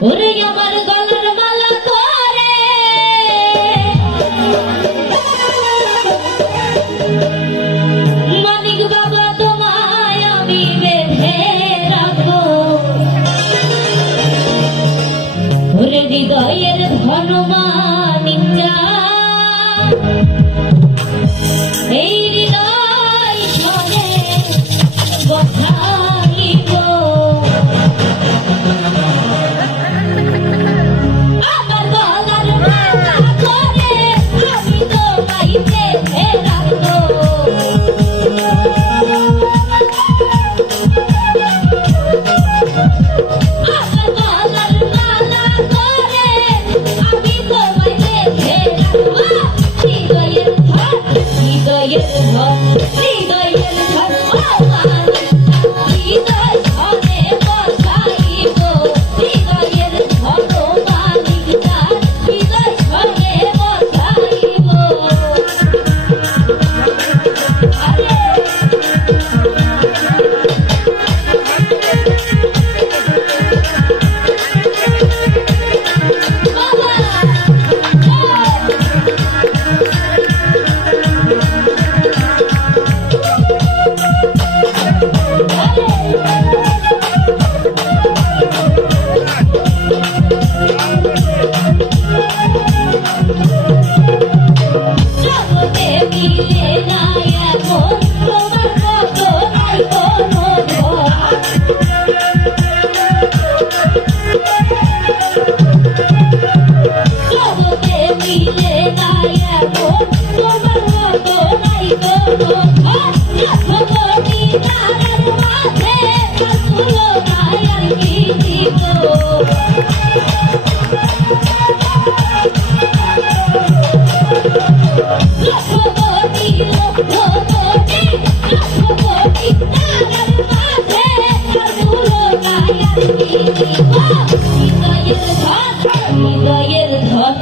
ওরে আমার গলার মালা করে মানিক বাবা তোমায় আমি বেঁধে রাখবো ওরে হৃদয়ের ধন মানিক এই হৃদয় সনে বসাইব আমার গলার মালা করে আমি তোমায় বেঁধে রাখবো আমার গলার মালা করে আমি তোমায় বেঁধে রাখবো হৃদয়ের ধন হৃদয়ের ধন হৃদয়ের ধন হৃদয় ধনে বসাইব হৃদয়ের ধন মানিক যার হৃদয় ধনে বসাইব জগতে মিলে না এমন তোমার মতো নাই কোনো ধন জগতে মিলে না এমন তোমার মতো নাই কোনো ধন জগতি তারার মাঝে তুলো নাই আর কি দিব লক্ষ্মী লক্ষ্মী লক্ষ্মী তারার মাঝে তুলো নাই আর কি দিব হৃদয়ের ধন হৃদয়ের ধন